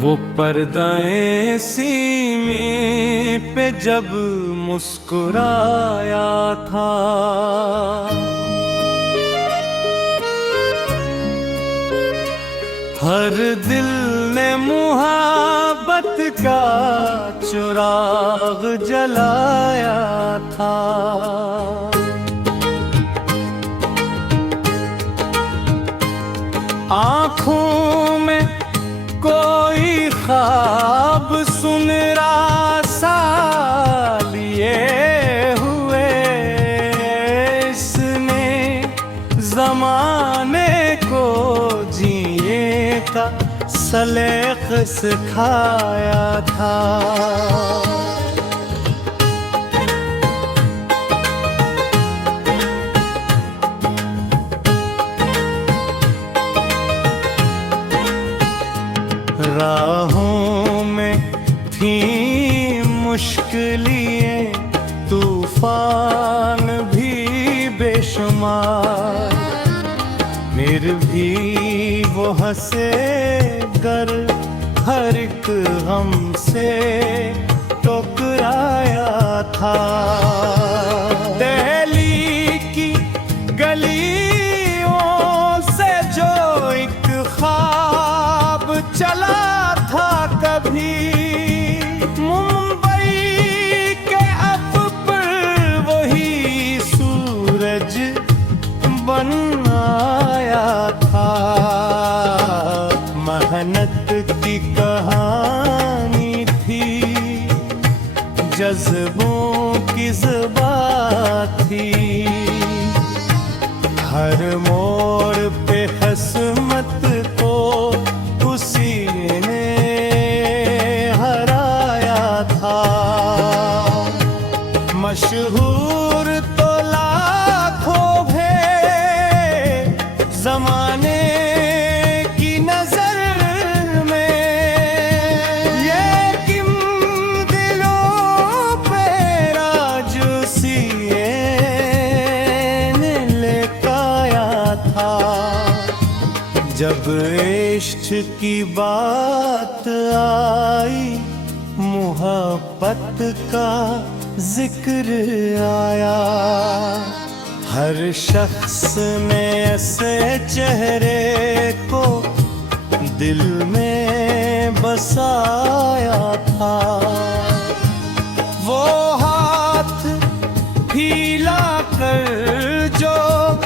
वो पर्दाएं सीने पे जब मुस्कुराया था, हर दिल ने मुहब्बत का चिराग जलाया था। आँखों में कोई ख्वाब सुनरा सा लिए हुए इसने ज़माने को जिए का सलेक़ सिखाया था। राहों में थी मुश्किलें, तूफान भी बेशुमार, फिर भी वो हंसे गर हर एक हमसे टकराया था। दिल्ली की गलियों से जो एक ख्वाब चला था कभी, मुंबई के अफ़्फ़र वही सूरज बन आया था। मेहनत की कहानी थी, जज्बों की ज़ुबान थी, हर मोड़ पे किस्मत को उसी ने हराया था। मशहूर तो लाखों थे ज़माने की नज़र में, ये किन दिलों पे राज उसी ने लेकाया था। जब इश्क की बात आई, मोहब्बत का जिक्र आया, हर शख्स ने ऐसे चेहरे को दिल में बसाया था। वो हाथ फैला कर जो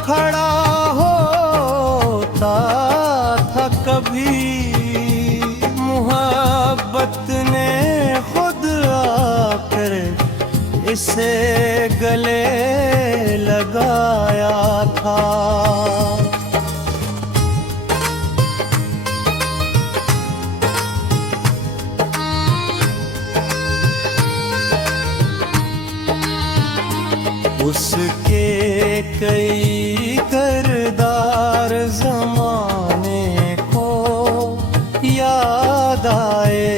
खड़ा होता था कभी, मोहब्बत ने खुद आकर इसे गले लगाया था। उसके कई किरदार ज़माने को याद आए,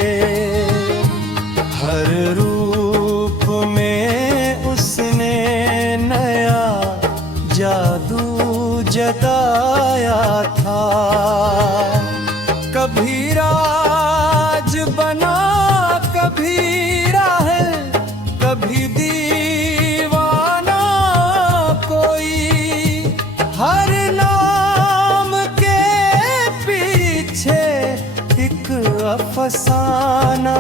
हर रूप में उसने नया जादू जगाया था। कभी राज बना, कभी राहल, कभी दीवाना कोई, हर नाम के पीछे एक अफसाना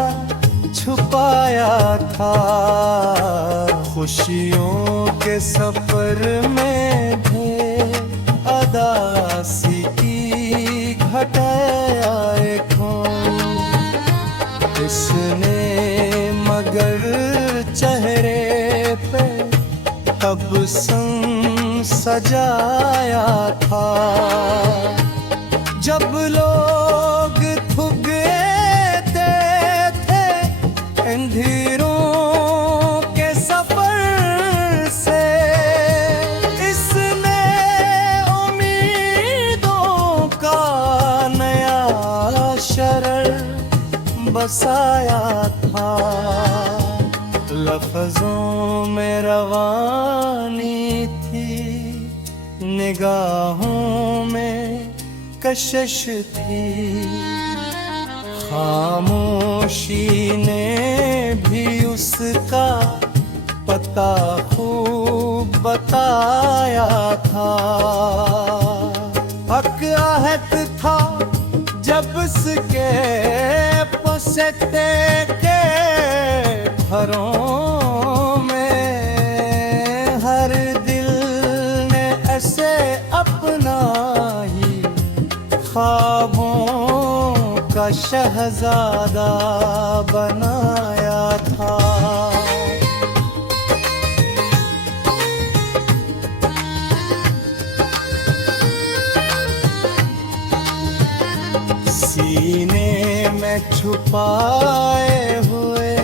छुपाया था। खुशियों के सफर में भी अदासी की घटाए खून, इसने मगर चेहरे पे तबस्सुम सजाया था। जब लोग थुगते थे अंधेरों के सफर से, इसने उम्मीदों का नया शरर बसाया था। लफ्ज़ों में रवानी थी, निगाहों में कशिश थी, खामोशी ने भी उसका पता खूब बताया था। हक आहत था जब उसके पुसते के घरों में, हर दिल ने ऐसे अपना ही ख्वाबों का शहजादा बनाया था। सीने में छुपाए हुए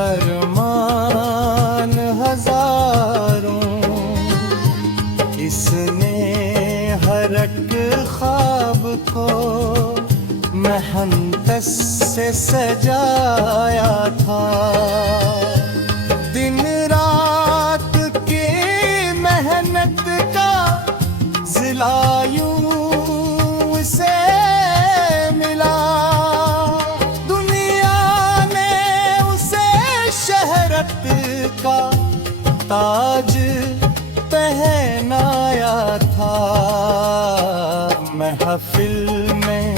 अरमान हजारों, इसने हर एक ख्वाब को मेहनत से सजाया था। दिन रात की मेहनत का ज़िला यूं से मिला। दुनिया ने उसे शहरत का ताज पहनाया था। महफिल में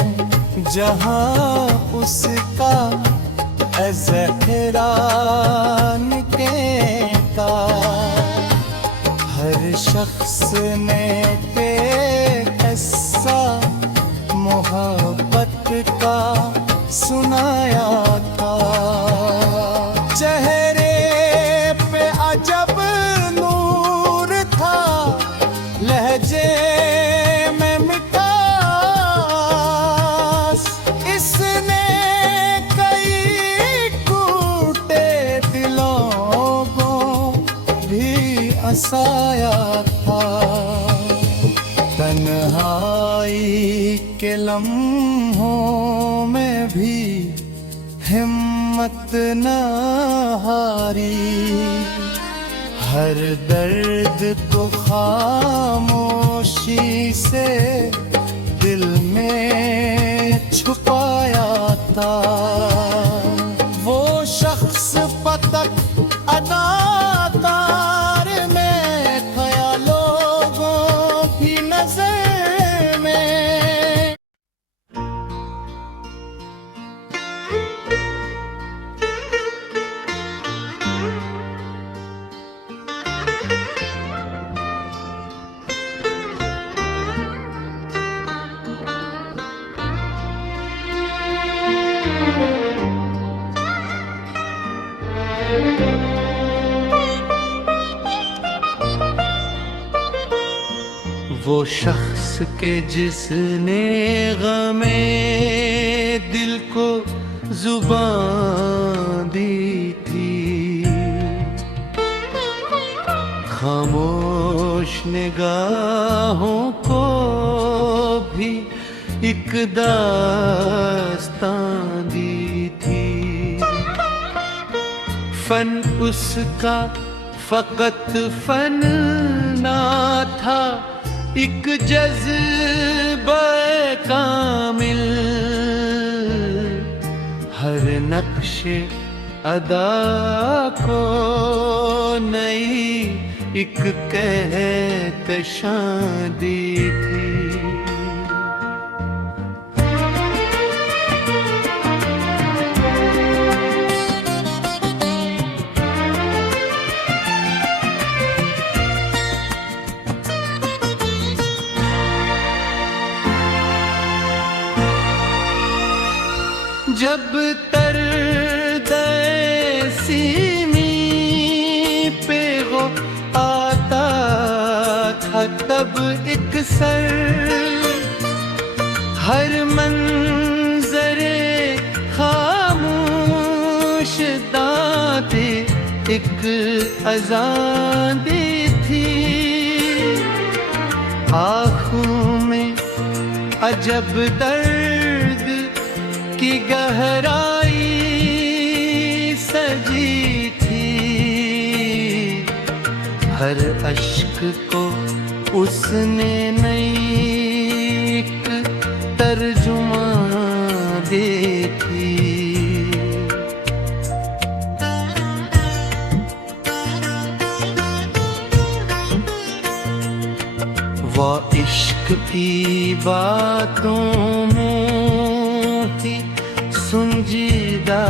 जहां उसका ज़हरान के का हर शख्स ने ऐसा मोहब्बत का सुनाया था। चेहरे पे अजब नूर था, लहजे में मिठास, इसने कई टूटे दिलों को भी हंसाया था। तन्हाई के लम्हों में भी हिम्मत न हारी, हर दर्द को खामोशी से दिल में छुपाया था। वो शख्स पतक अदाकार में ख्यालों की नजर में। वो शख्स के जिसने गमे दिल को जुबान दी थी, खामोश निगाहों को भी एक दास्तां दी थी। फन उसका फकत फन ना था, एक जज्बा कामिल, हर नक्शे अदा को नई एक कहकशां दी थी। जब सीमी पे वो आता था, तब एक सर हर मंजरे खामोश दाते एक अज़ान दी थी। आँखों में अजब दर्द की गहराई सजी थी, हर अश्क को उसने नई तर्जुमा दे की बातों में ही सुंजीदा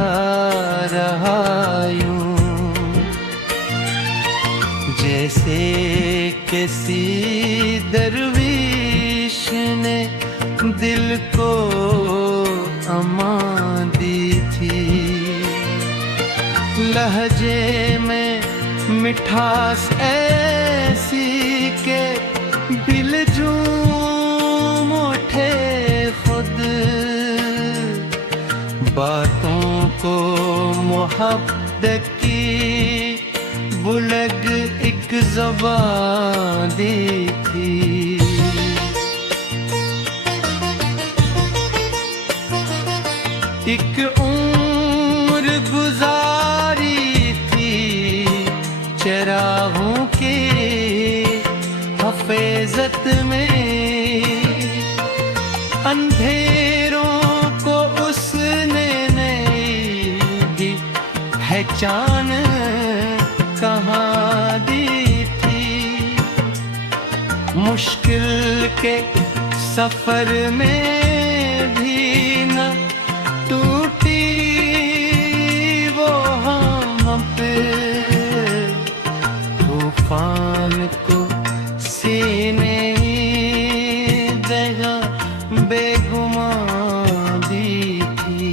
रहा यूं, जैसे किसी दरवीश ने दिल को अमान दी थी। लहजे में मिठास ऐसी के दिल झूम उठे खुद, बातों को मोहब्बत की बुलग एक ज़बान दी थी। एक उम्र गुजारी थी चरागों के हफेजत में, अंधेरों को उसने नहीं पहचान कहाँ दी थी। मुश्किल के सफर में भी न टूटी वो हम पे, तूफान को सीने दगा बेगुमान दी थी।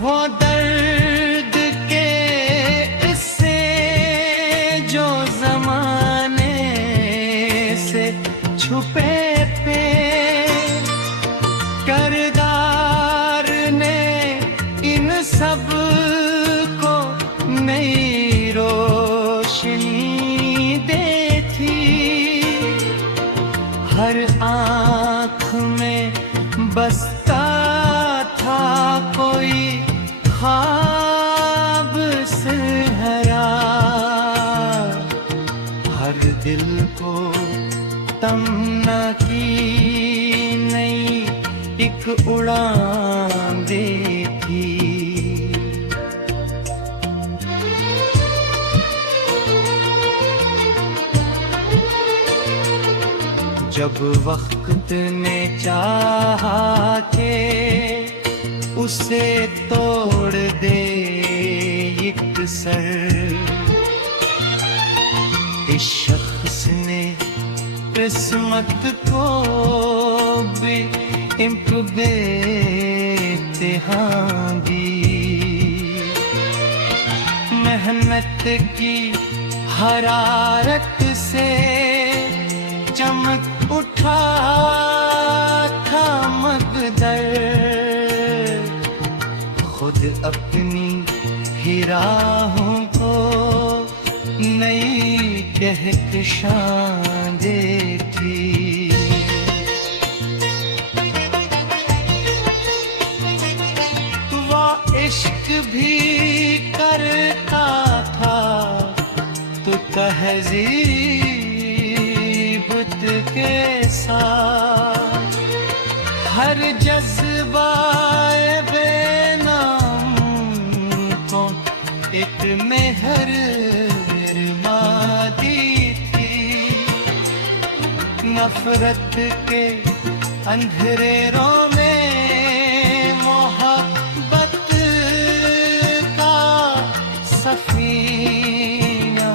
वो दर्द के इससे जो ज़माने से छुपे थे, करदार ने इन सब को नई रोशनी दे थी। हर आँख में बसता था कोई ख्वाब से हरा, हर दिल को तमन्ना की नई एक उड़ान दी थी। जब वक्त ने चाहा के उसे तोड़ दे एक सर, इस शख्स ने किस्मत को भी इम्तिहान दी। मेहनत की हरारत से चमक उठा था मगदर, खुद अपनी ही राहों को नई कहकशां देखी। वह इश्क भी करता था तो तहज़ीब के साथ, हर जज्बा बेनाम को एक मेहर मादी थी। नफरत के अंधेरों में मोहब्बत का सफीना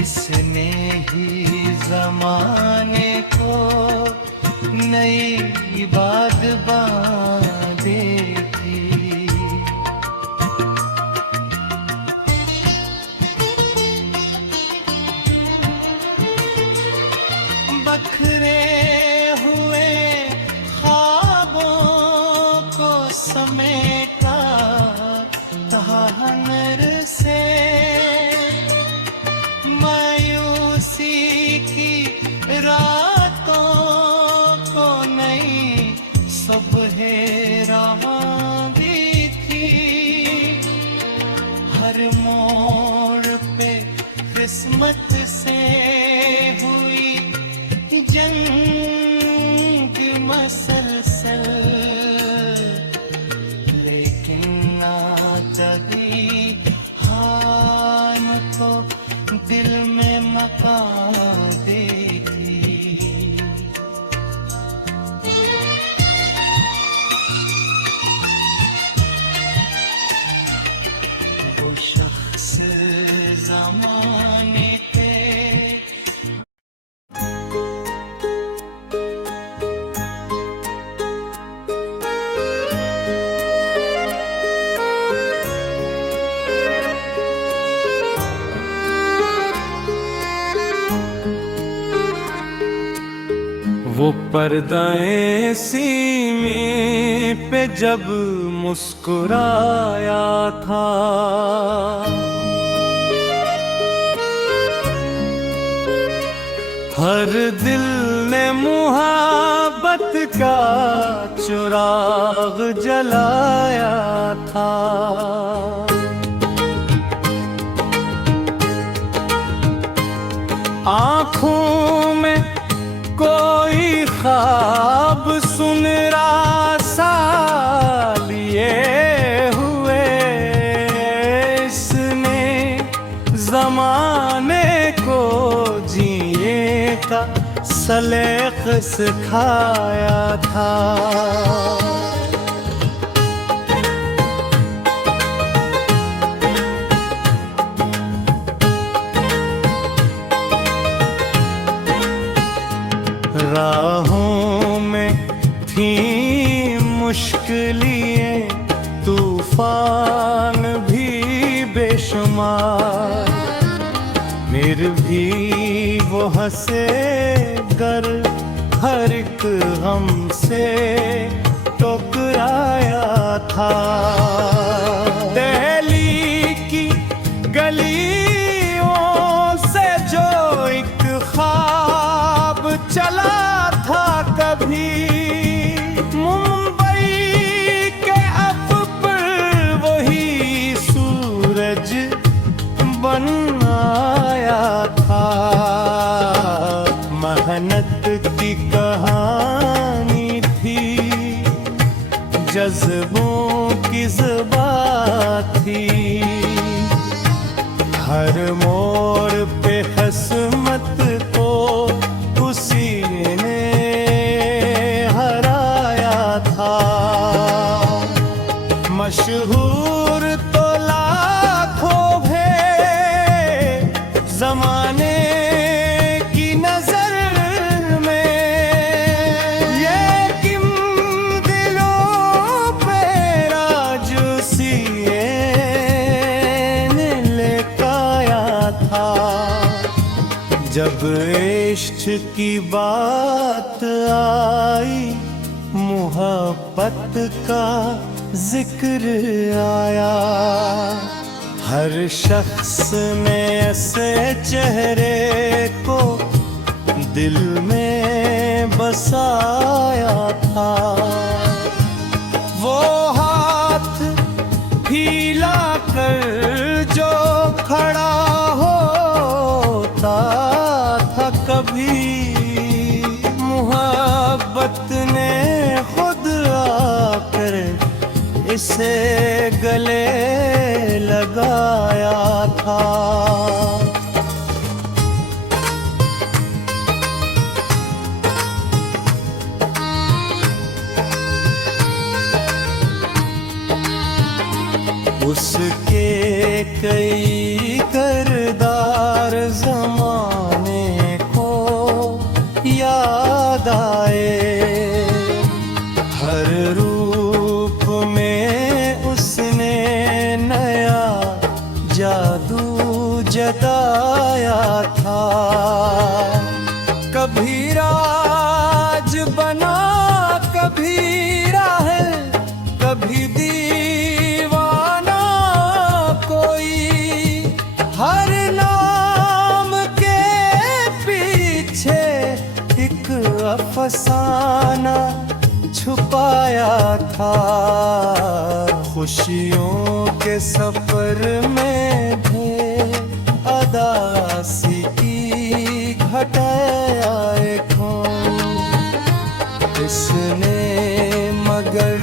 इसने ही ज़माने को नई बात बांधे थी। बखरे हुए ख्वाबों को समेटा तहन्नर से, मायूसी की रातों को नई सुबह दी थी। हर मोड़ पे दी थी। वो शख्स ज़माने के वो पर्दाए सीने पे जब मुस्कुराया था, हर दिल ने मुहब्बत का चिराग जलाया था। आँखों में कोई ख्वाब सुनरा सा लिए हुए इसने ज़माने को जिए का सलेक़ सिखाया था। राहों में थी मुश्किलें, तूफान भी बेशुमार, फिर भी वो हंसे गर हर एक गम से टकराया था। दिल्ली की गलियों से जो एक ख्वाब चला था कभी, मुंबई के अफ़्फ़र वही सूरज बन आया था। मेहनत की कहानी थी, जज्बों की ज़ुबान थी, हर मोड़ पे किस्मत को उसी ने हराया था। मशहूर तो लाखों है ज़माने की नज़र में, ये किन दिलों पे राज उसी ने लेकाया था। जब इश्क की बात आई, मोहब्बत का जिक्र आया, हर शख्स ने ऐसे चेहरे को दिल में बसाया था। वो हाथ फैला कर जो खड़ा होता था कभी, मोहब्बत ने खुद आकर इसे गले लगाया था। उसके कई किरदार ज़माने को याद आए, हर रूप में उसने नया जादू जताया था। कभी राज बना, कभी राहल, कभी दीवाना कोई, हर नाम के पीछे एक अफसाना छुपाया था। खुशियों के सफर में थे अदासी की घटाए खून, इसने मगर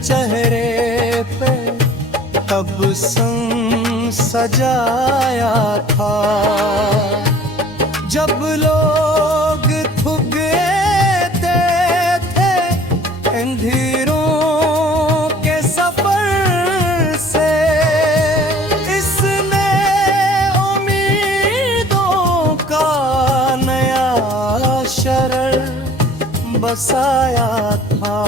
चेहरे पे तबस्सुम सजाया था। जब लोग थुगते थे अंधेरों के सफर से, इसने उम्मीदों का नया शरर बसाया था।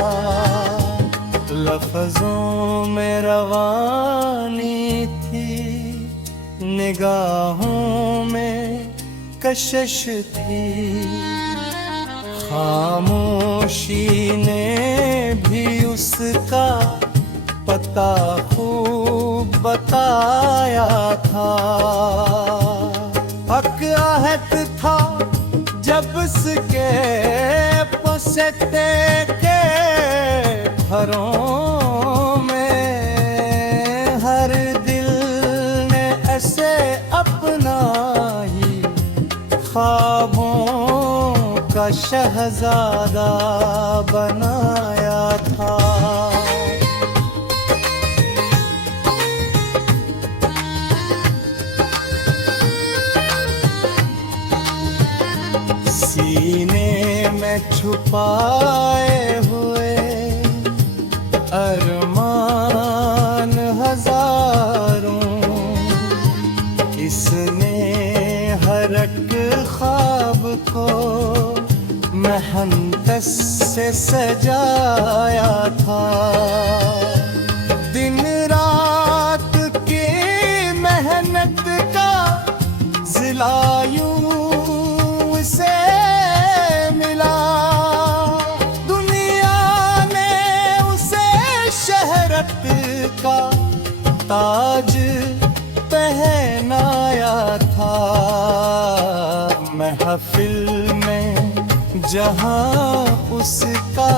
लफ्जों में रवानी थी, निगाहों में कशिश थी, खामोशी ने भी उसका पता खूब बताया था। हक आहत था जब उसके पुसते के घरों में, हर दिल ने ऐसे अपना ही ख्वाबों का शहजादा बनाया था। सीने में छुपाए हुए अरमान हजारों, इसने हर एक ख्वाब को मेहनत से सजाया था। दिन रात की मेहनत का ज़िला यूं से मिला, दुनिया ने उसे शहरत का ताज पहनाया था। महफिल में जहां उसका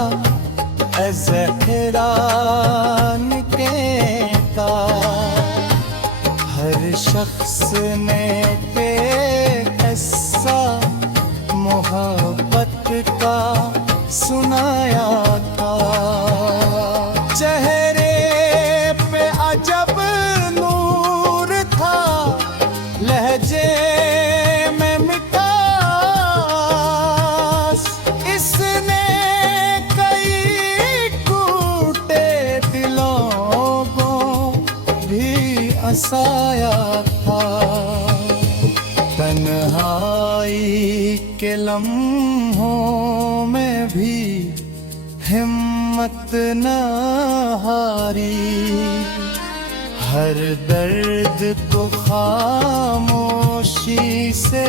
ज़हरान कहता, हर शख्स ने ऐसा मोहब्बत का सुनाया था। चेहरे पे अजब नूर था, लहजे में मिठास, इसने कई टूटे दिलों को भी हंसाया था। तन्हाई के लम्हों में भी हिम्मत न हारी, हर दर्द को खामोशी से